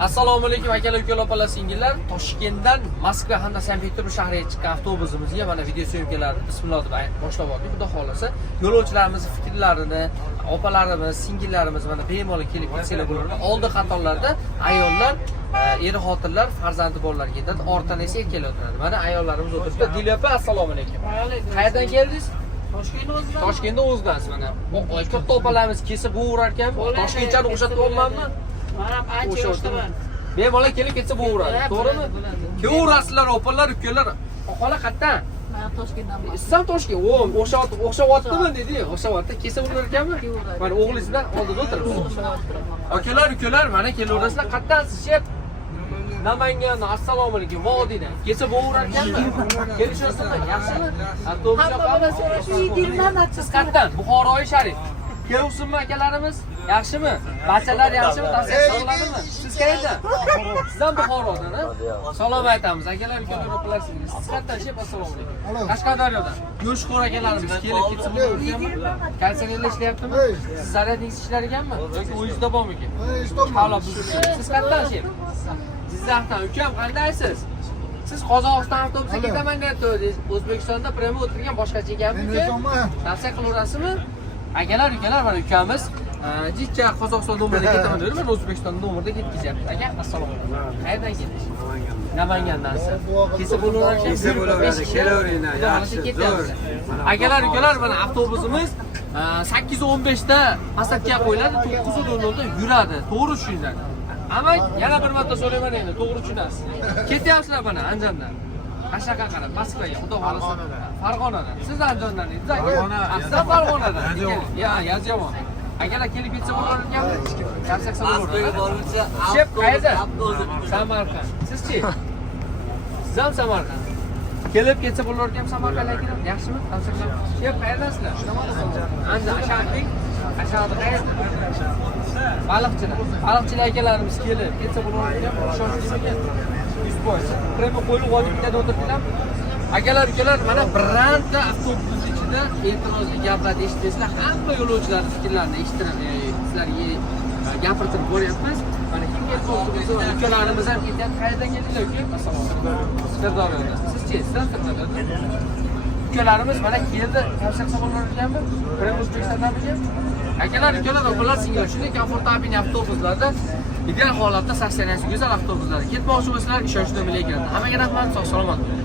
Assalomu alaykum akalar, ukalar, opalar, singillar. Toshkentdan Moskva hamda Sankt-Peterburg shahriga chiqqan avtobusimizga mana video syomkalarni bismillah deb boshlab oldik. Xudo xolasa, yo'lovchilarimiz fikrlarini, opalarimiz, singillarimiz mana bemalol kelib ketsanglar bo'ladi. Oldi qatorlarda ayollar, er-xotinlar farzandi borlar ketadi, ortdan esa erkaklar o'tiradi. Mana ayollarimiz o'tiribdi. Dil opa, assalomu alaykum. Qayerdan keldingiz? Toshkentdan o'zidasiz mana. Katta opalarimiz kesib bo'rar ekan. Toshkentchani o'xshatib olmanmi? Mana ancha yoshdaman. Bemalol kelib ketsa bo'veradi, to'g'rimi? Kevorasizlar, opalar, ukalar. Oqola qayerdan? Men Toshkentdan. Siz Toshkent, o'xshatyaptimi dedi, o'xshatyapti. Kesa bo'lar ekanmi? Mana o'g'lingiz bilan oldida o'tiribsiz. Akalar, ukalar, mana kelaverasizlar. Qayerdansiz, shep? Namangan, assalomu alaykum, Vodiydan. Kesa bo'lar ekanmi? Kelishasizmi? Yaxshimi? Avtobus yoqami? Siz qayerdan? Buxoroy Sharif. Keluvsinmi akalarimiz? Yaxshimi? Barchalar yaxshimi? Tavsiya qiladimi? Siz qayerdan? Siz ham Buxorodan, ha? Salom aytamiz. Akalar, ukalar, opalar, siz qayerdan? Shep, assalomu alaykum. Qashqadaryodan. Go'shxo'r akalarimiz kelib ketsa bo'ladimi? Konserniyada ishlayaptimi? Siz zaryadingiz ishlar ekanmi? Yoki o'yingizda bormi ekan? Havlo biz. Siz qayerdan, shep? Jizzaxdan. Ukam, qandaysiz? Siz Qozog'iston avtobusiga ketaman deyapti. O'zbekistonda prema o'tirgan boshqacha ekanmi? Tavsiya qilaverasizmi? Akalar, ukalar, mana ukamiz Jikka Qozog'iston nomeriga ketaman dedi, men O'zbekiston nomerida ketkizyapti. Aka, assalomu alaykum. Qayerdan keldiz? Namangandansiz. Kesa bo'laveradi. Kesa bo'laveradi. Kelaveringlar, yaxshi. Akalar, ukalar, mana avtobusimiz 8:15 da postakka qo'yiladi, 9:00 da yuradi. To'g'ri tushuninglar. Ammo yana bir marta so'rayman endi, to'g'ri tushunasiz. Ketyapsizlar mana Andijondan. Qashqaga qarab, Moskvaga, xudo xolasa. Farg'onadan. Siz Andijondan edingiz aka. Siz Farg'onadan. Ya, Yozyovon. Akalar kelib ketsa bo'lar ekanmi? Qarsak Moskvaga borguncha Shep qayerda? Samarqand. Sizchi? Siz ham Samarqand. Kelib ketsa bo'lar ekan Samarqandga. Yaxshimi? Tavsiya. Shep qayerdasizlar? Andijon, Ashadbek. Ashadda qayerda? Baliqchilar akalarimiz kelib ketsa bo'lar ekan. Ishonchli ekan. 100%. Prema qo'yib olib bitta o'tirdilar. Akalar, ukalar, mana brendda avtobus ichida e'tirozli gaplarni eshitdingizlar, hamma yo'lovchilarning fikrlarini eshittirib, sizlarga gapirtirib boryapmiz. Mana kim kelib o'tirsa, ukalarimiz ham ketyapti. Qayerdan keldinglar, uka? Assalomu alaykum. Sirdaryodan. Sizchi, sizdan Sirdaryodan. Ukalarimiz mana keldi, tavsiya qilsa bo'lar ekanmi? Prema O'zbekistondanmi? Akalar, ukalar, opalar, singlar, shunday komfortabel avtobuslarda ideal holatda saksiyasi go'zal avtobuslarda ketmoqchi bo'lsalar, ishonchli bilan keladi. Hammaga rahmat, sog' salomat bo'ling.